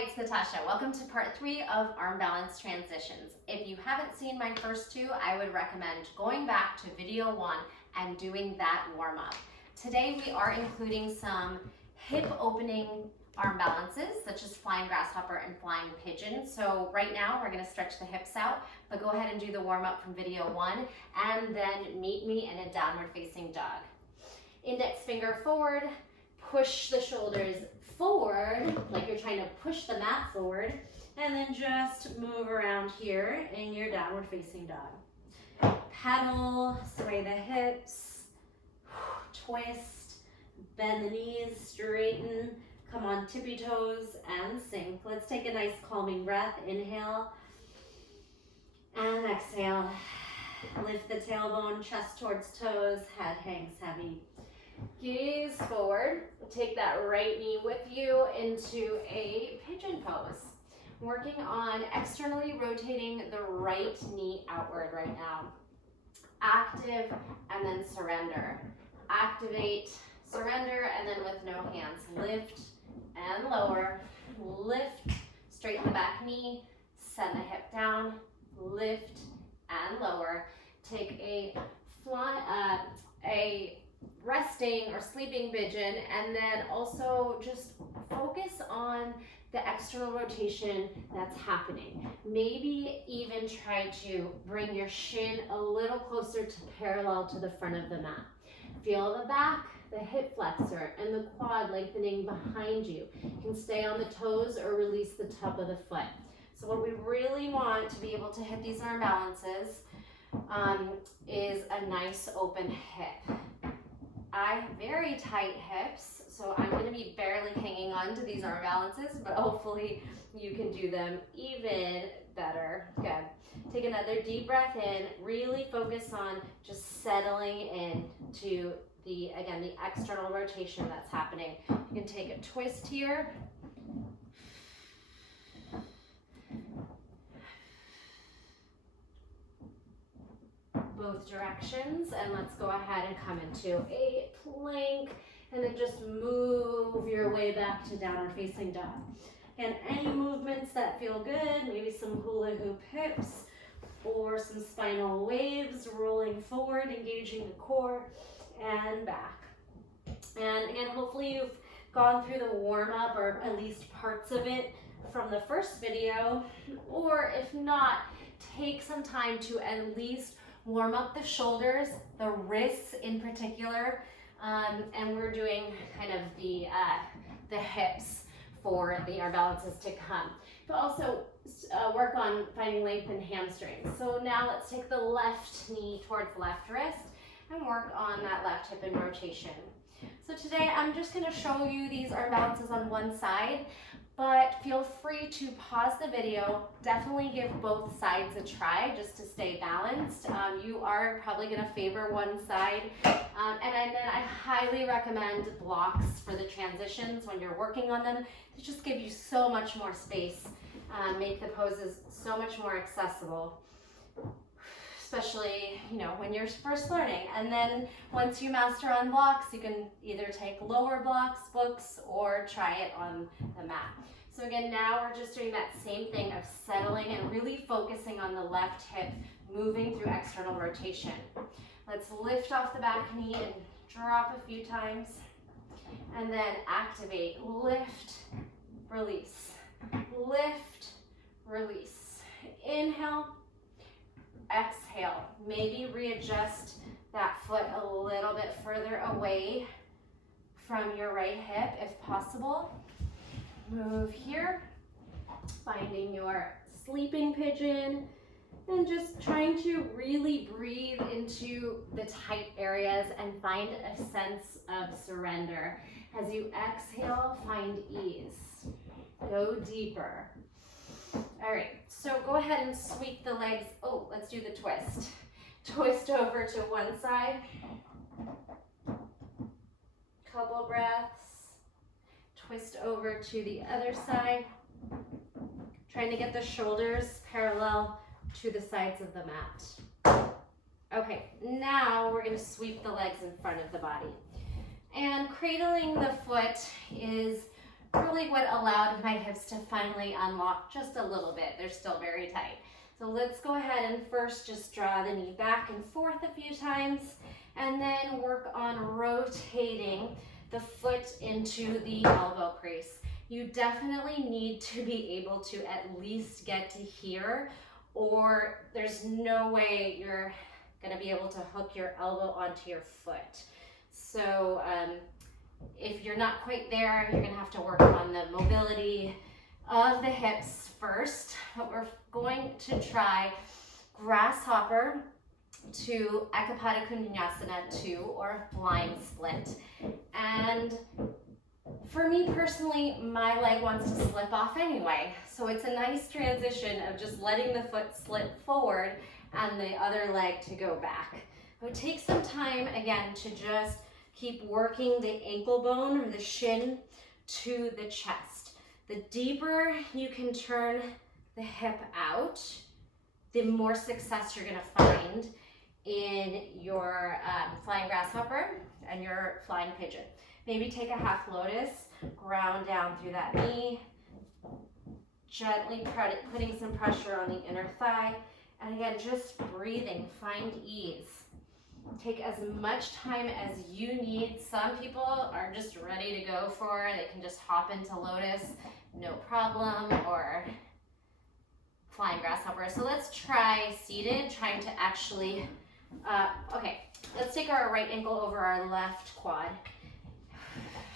Hi, it's Natasha. Welcome to part 3 of arm balance transitions. If you haven't seen my first 2, I would recommend going back to video 1 and doing that warm up. Today we are including some hip opening arm balances such as flying grasshopper and flying pigeon. So right now we're going to stretch the hips out, but go ahead and do the warm up from video 1 and then meet me in a downward facing dog. Index finger forward, push the shoulders forward, like you're trying to push the mat forward, and then just move around here in your downward facing dog. Pedal, sway the hips, twist, bend the knees, straighten, come on tippy toes, and sink. Let's take a nice calming breath. Inhale, and exhale. Lift the tailbone, chest towards toes, head hangs heavy. Gaze forward, take that right knee with you into a pigeon pose. Working on externally rotating the right knee outward right now. Active and then surrender. Activate, surrender, and then with no hands. Lift and lower. Lift, straighten the back knee, send the hip down, lift and lower. Take a resting or sleeping pigeon, and then also just focus on the external rotation that's happening. Maybe even try to bring your shin a little closer to parallel to the front of the mat. Feel the back, the hip flexor, and the quad lengthening behind you. You can stay on the toes or release the top of the foot. So what we really want to be able to hit these arm balances is a nice open hip. I have very tight hips, so I'm going to be barely hanging on to these arm balances, but hopefully you can do them even better. Good. Take another deep breath in. Really focus on just settling into the external rotation that's happening. You can take a twist here. Both directions, and let's go ahead and come into a plank and then just move your way back to downward facing dog. And any movements that feel good, maybe some hula hoop hips or some spinal waves, rolling forward, engaging the core and back. And again, hopefully you've gone through the warm up or at least parts of it from the first video, or if not, take some time to at least warm up the shoulders, the wrists in particular, and we're doing kind of the hips for the arm balances to come. But also work on finding length in hamstrings. So now let's take the left knee towards left wrist and work on that left hip in rotation. So today I'm just going to show you these arm balances on one side, but feel free to pause the video. Definitely give both sides a try just to stay balanced. You are probably going to favor one side. And then I highly recommend blocks for the transitions when you're working on them. They just give you so much more space, make the poses so much more accessible, especially when you're first learning. And then once you master on blocks, you can either take lower books, or try it on the mat. So again, now we're just doing that same thing of settling and really focusing on the left hip, moving through external rotation. Let's lift off the back knee and drop a few times. And then activate, lift, release, lift, release. Inhale, exhale. Maybe readjust that foot a little bit further away from your right hip if possible. Move here, finding your sleeping pigeon, and just trying to really breathe into the tight areas and find a sense of surrender. As you exhale, find ease. Go deeper. All right, so go ahead and sweep the legs. Oh, let's do the twist. Twist over to one side. Couple breaths. Twist over to the other side. Trying to get the shoulders parallel to the sides of the mat. Okay, now we're going to sweep the legs in front of the body. And cradling the foot is really what allowed my hips to finally unlock just a little bit. They're still very tight. So let's go ahead and first just draw the knee back and forth a few times, and then work on rotating the foot into the elbow crease. You definitely need to be able to at least get to here, or there's no way you're gonna be able to hook your elbow onto your foot. So if you're not quite there, you're gonna have to work on the mobility of the hips first. But we're going to try Grasshopper to Ekapada Kunyasana 2, or flying split. And for me personally, my leg wants to slip off anyway. So it's a nice transition of just letting the foot slip forward and the other leg to go back. It would take some time, again, to just keep working the ankle bone or the shin to the chest. The deeper you can turn the hip out, the more success you're gonna find in your flying grasshopper and your flying pigeon. Maybe take a half lotus, ground down through that knee, gently putting some pressure on the inner thigh, and again, just breathing, find ease. Take as much time as you need. Some people are just ready to go for it. They can just hop into lotus, no problem, or flying grasshopper. So let's try seated, trying to actually, okay, let's take our right ankle over our left quad.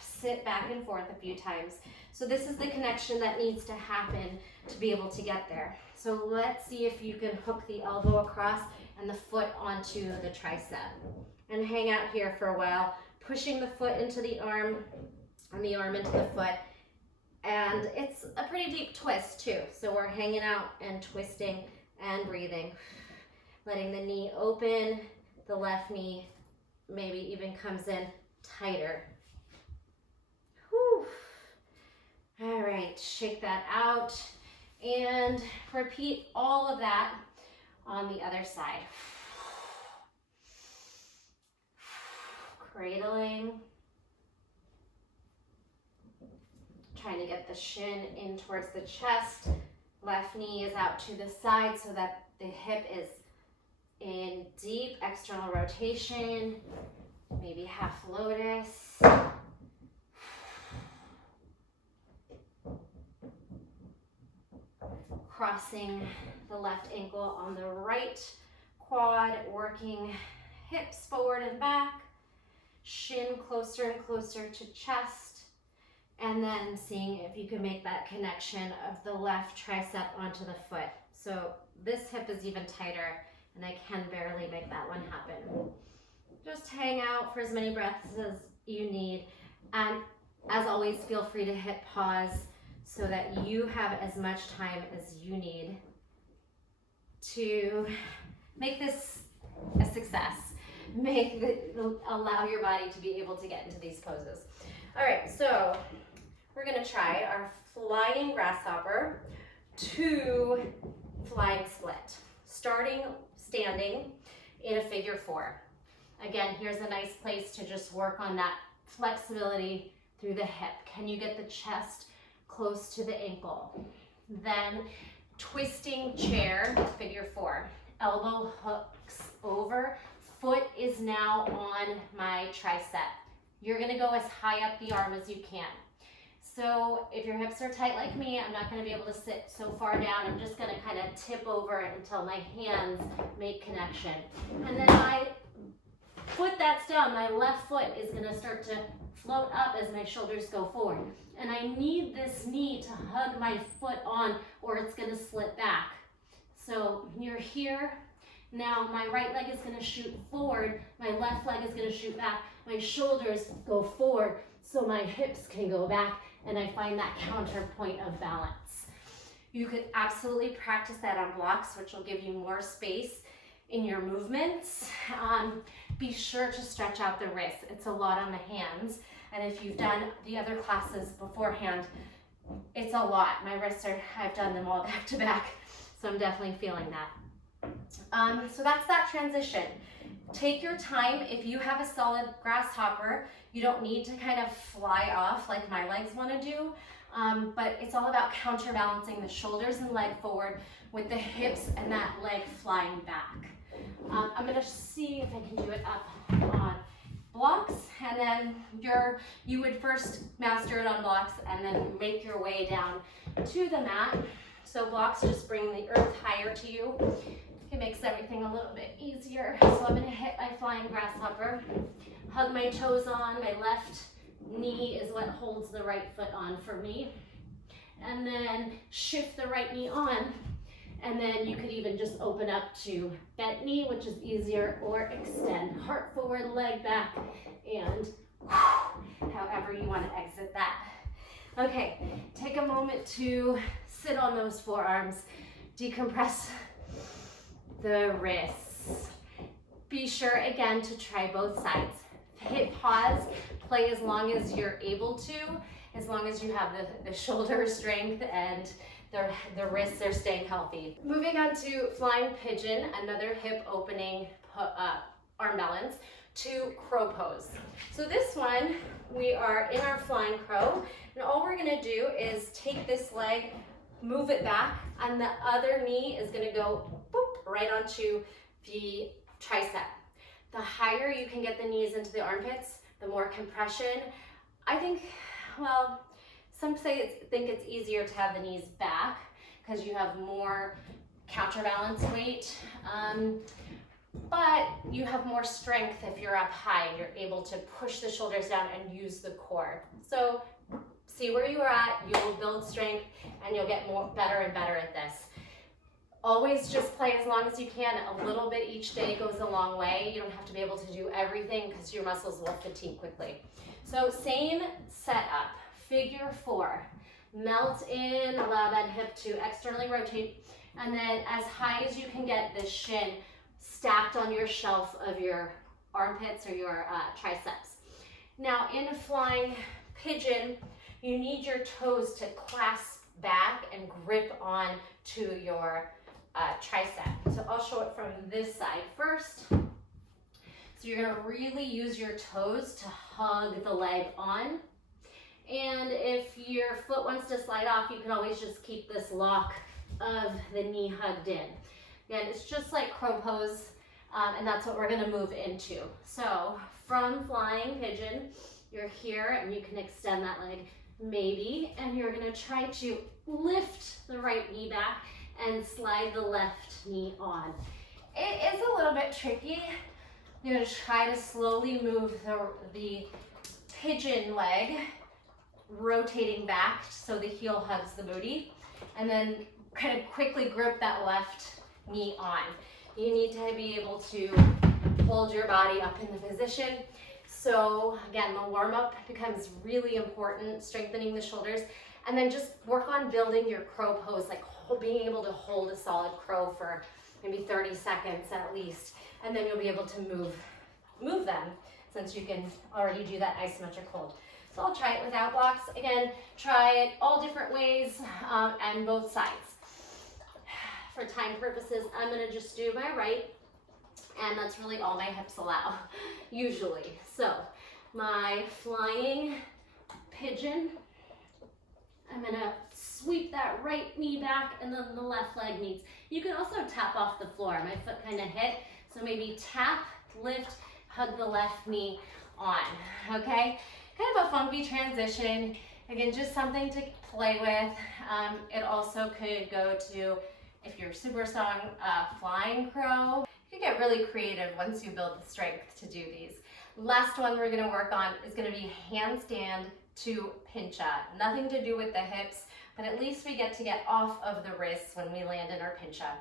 Sit back and forth a few times. So this is the connection that needs to happen to be able to get there. So let's see if you can hook the elbow across and the foot onto the tricep. And hang out here for a while, pushing the foot into the arm and the arm into the foot. And it's a pretty deep twist too. So we're hanging out and twisting and breathing. Letting the knee open, the left knee maybe even comes in tighter. Whew. All right, shake that out and repeat all of that on the other side. Cradling. Trying to get the shin in towards the chest. Left knee is out to the side so that the hip is in deep external rotation. Maybe half lotus. Crossing the left ankle on the right quad, working hips forward and back, shin closer and closer to chest, and then seeing if you can make that connection of the left tricep onto the foot. So this hip is even tighter, and I can barely make that one happen. Just hang out for as many breaths as you need, and as always, feel free to hit pause so that you have as much time as you need to make this a success. Allow your body to be able to get into these poses. All right, so we're gonna try our flying grasshopper to flying split. Starting standing in a figure 4. Again, here's a nice place to just work on that flexibility through the hip. Can you get the chest close to the ankle? Then twisting chair, figure 4. Elbow hooks over, foot is now on my tricep. You're gonna go as high up the arm as you can. So if your hips are tight like me, I'm not gonna be able to sit so far down. I'm just gonna kind of tip over until my hands make connection. And then my foot that's down, my left foot is gonna start to float up as my shoulders go forward. And I need this knee to hug my foot on or it's gonna slip back. So you're here. Now my right leg is gonna shoot forward, my left leg is gonna shoot back, my shoulders go forward so my hips can go back, and I find that counterpoint of balance. You could absolutely practice that on blocks, which will give you more space in your movements. Be sure to stretch out the wrists. It's a lot on the hands. And if you've done the other classes beforehand, it's a lot. My wrists I've done them all back to back, so I'm definitely feeling that. So that's that transition. Take your time. If you have a solid grasshopper, you don't need to kind of fly off like my legs want to do, but it's all about counterbalancing the shoulders and leg forward with the hips and that leg flying back. I'm going to see if I can do it up on blocks, and then you would first master it on blocks and then make your way down to the mat. So blocks just bring the earth higher to you. It makes everything a little bit easier. So I'm going to hit my flying grasshopper, hug my toes on, my left knee is what holds the right foot on for me, and then shift the right knee on, and then you could even just open up to bent knee, which is easier, or extend heart forward, leg back, and however you want to exit that. Okay, take a moment to sit on those forearms, decompress the wrists. Be sure again to try both sides. Hit pause, play as long as you're able to, as long as you have the shoulder strength and the wrists are staying healthy. Moving on to flying pigeon, another hip opening arm balance, to crow pose. So this one, we are in our flying crow, and all we're gonna do is take this leg, move it back, and the other knee is gonna go boop, right onto the tricep. The higher you can get the knees into the armpits, the more compression. I think, well, some think it's easier to have the knees back because you have more counterbalance weight, but you have more strength if you're up high. You're able to push the shoulders down and use the core. So see where you are at, you'll build strength, and you'll get better and better at this. Always just play as long as you can. A little bit each day goes a long way. You don't have to be able to do everything because your muscles will fatigue quickly. So same setup, figure four. Melt in, allow that hip to externally rotate, and then as high as you can get the shin stacked on your shelf of your armpits or your triceps. Now in a flying pigeon, you need your toes to clasp back and grip on to your tricep. So I'll show it from this side first. So you're gonna really use your toes to hug the leg on. And if your foot wants to slide off, you can always just keep this lock of the knee hugged in. Again, it's just like crow pose, and that's what we're gonna move into. So from flying pigeon, you're here and you can extend that leg maybe, and you're gonna try to lift the right knee back and slide the left knee on. It is a little bit tricky. You're gonna try to slowly move the pigeon leg, rotating back so the heel hugs the booty, and then kind of quickly grip that left knee on. You need to be able to hold your body up in the position. So again, the warm-up becomes really important, strengthening the shoulders, and then just work on building your crow pose, like being able to hold a solid crow for maybe 30 seconds at least, and then you'll be able to move them, since you can already do that isometric hold. So I'll try it without blocks. Again, try it all different ways and both sides. For time purposes, I'm gonna just do my right, and that's really all my hips allow, usually. So my flying pigeon, I'm gonna sweep that right knee back, and then the left leg meets. You can also tap off the floor. My foot kind of hit, so maybe tap, lift, hug the left knee on, okay? Kind of a funky transition. Again, just something to play with. It also could go to, if you're super strong, flying crow. You can get really creative once you build the strength to do these. Last one we're gonna work on is gonna be handstand to Pincha. Nothing to do with the hips, but at least we get off of the wrists when we land in our Pincha.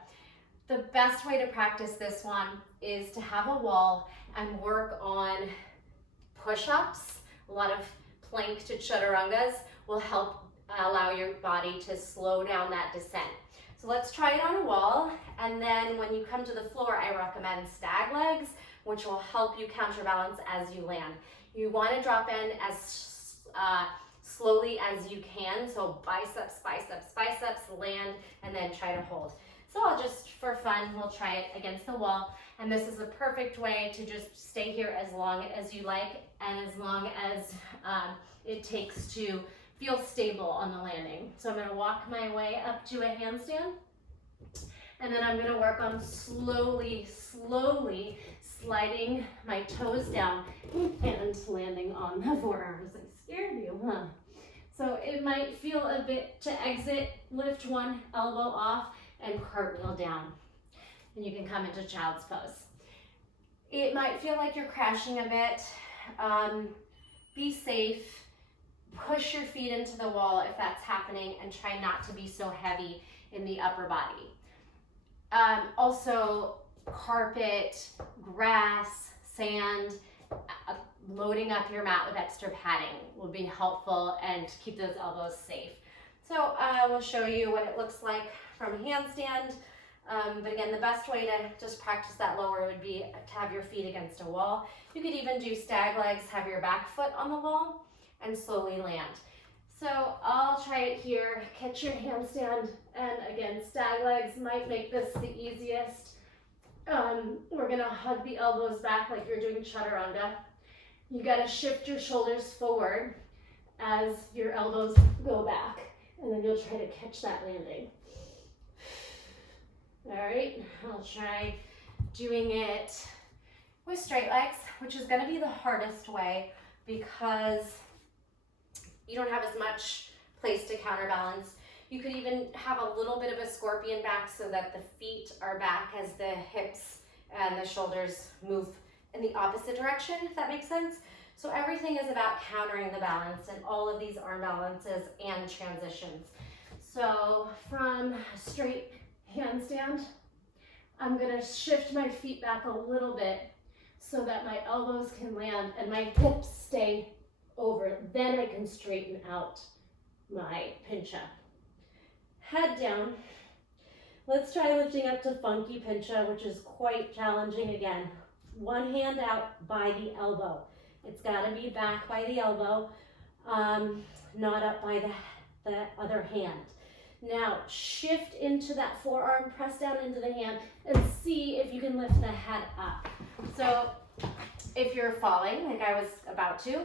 The best way to practice this one is to have a wall and work on push-ups. A lot of plank to chaturangas will help allow your body to slow down that descent. So let's try it on a wall, and then when you come to the floor, I recommend stag legs, which will help you counterbalance as you land. You want to drop in as slowly as you can, so biceps, biceps, biceps, land, and then try to hold. So I'll just, for fun, we'll try it against the wall. And this is a perfect way to just stay here as long as you like and as long as it takes to feel stable on the landing. So I'm gonna walk my way up to a handstand, and then I'm gonna work on slowly sliding my toes down and landing on the forearms. I scared you, huh? So it might feel a bit to exit, lift one elbow off and cartwheel down. And you can come into child's pose. It might feel like you're crashing a bit. Be safe. Push your feet into the wall if that's happening, and try not to be so heavy in the upper body. Also, carpet, grass, sand, loading up your mat with extra padding will be helpful and keep those elbows safe. So I will show you what it looks like from handstand. But again, the best way to just practice that lower would be to have your feet against a wall. You could even do stag legs, have your back foot on the wall, and slowly land. So I'll try it here. Catch your handstand, and again, stag legs might make this the easiest. We're gonna hug the elbows back like you're doing chaturanga. You gotta shift your shoulders forward as your elbows go back, and then you'll try to catch that landing. All right, I'll try doing it with straight legs, which is gonna be the hardest way because you don't have as much place to counterbalance. You could even have a little bit of a scorpion back so that the feet are back as the hips and the shoulders move in the opposite direction, if that makes sense. So everything is about countering the balance and all of these arm balances and transitions. So from straight handstand, I'm gonna shift my feet back a little bit so that my elbows can land and my hips stay over. Then I can straighten out my pincha. Head down. Let's try lifting up to funky pincha, which is quite challenging again. One hand out by the elbow. It's gotta be back by the elbow, not up by the other hand. Now shift into that forearm, press down into the hand, and see if you can lift the head up. So if you're falling, like I was about to,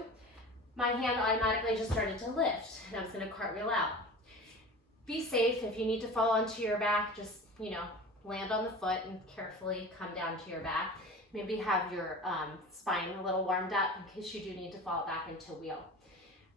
my hand automatically just started to lift, and I was gonna cartwheel out. Be safe. If you need to fall onto your back, just, land on the foot and carefully come down to your back. Maybe have your spine a little warmed up in case you do need to fall back into wheel.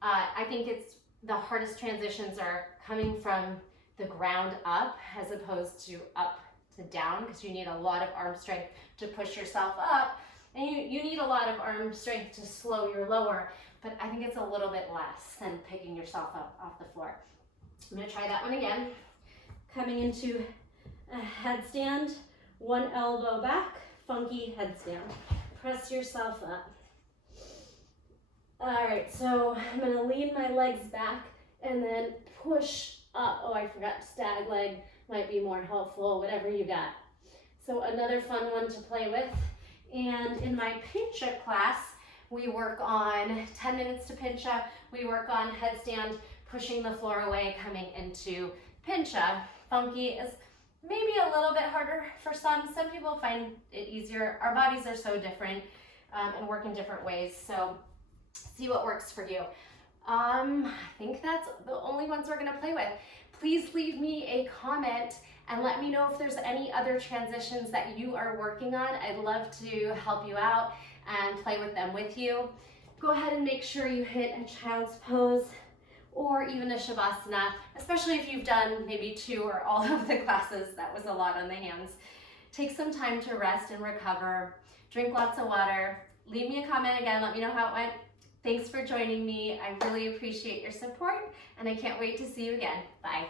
I think it's the hardest transitions are coming from the ground up as opposed to up to down, because you need a lot of arm strength to push yourself up, and you need a lot of arm strength to slow your lower, but I think it's a little bit less than picking yourself up off the floor. I'm gonna try that one again. Coming into a headstand, one elbow back, funky headstand. Press yourself up. All right, so I'm gonna lean my legs back and then push up. Oh, I forgot stag leg might be more helpful, whatever you got. So another fun one to play with. And in my Pincha class, we work on 10 minutes to Pincha. We work on headstand, pushing the floor away, coming into Pincha. Funky is maybe a little bit harder for some. Some people find it easier. Our bodies are so different and work in different ways. So see what works for you. I think that's the only ones we're gonna play with. Please leave me a comment and let me know if there's any other transitions that you are working on. I'd love to help you out and play with them with you. Go ahead and make sure you hit a child's pose or even a Shavasana, especially if you've done maybe 2 or all of the classes. That was a lot on the hands. Take some time to rest and recover. Drink lots of water. Leave me a comment again. Let me know how it went. Thanks for joining me. I really appreciate your support, and I can't wait to see you again. Bye.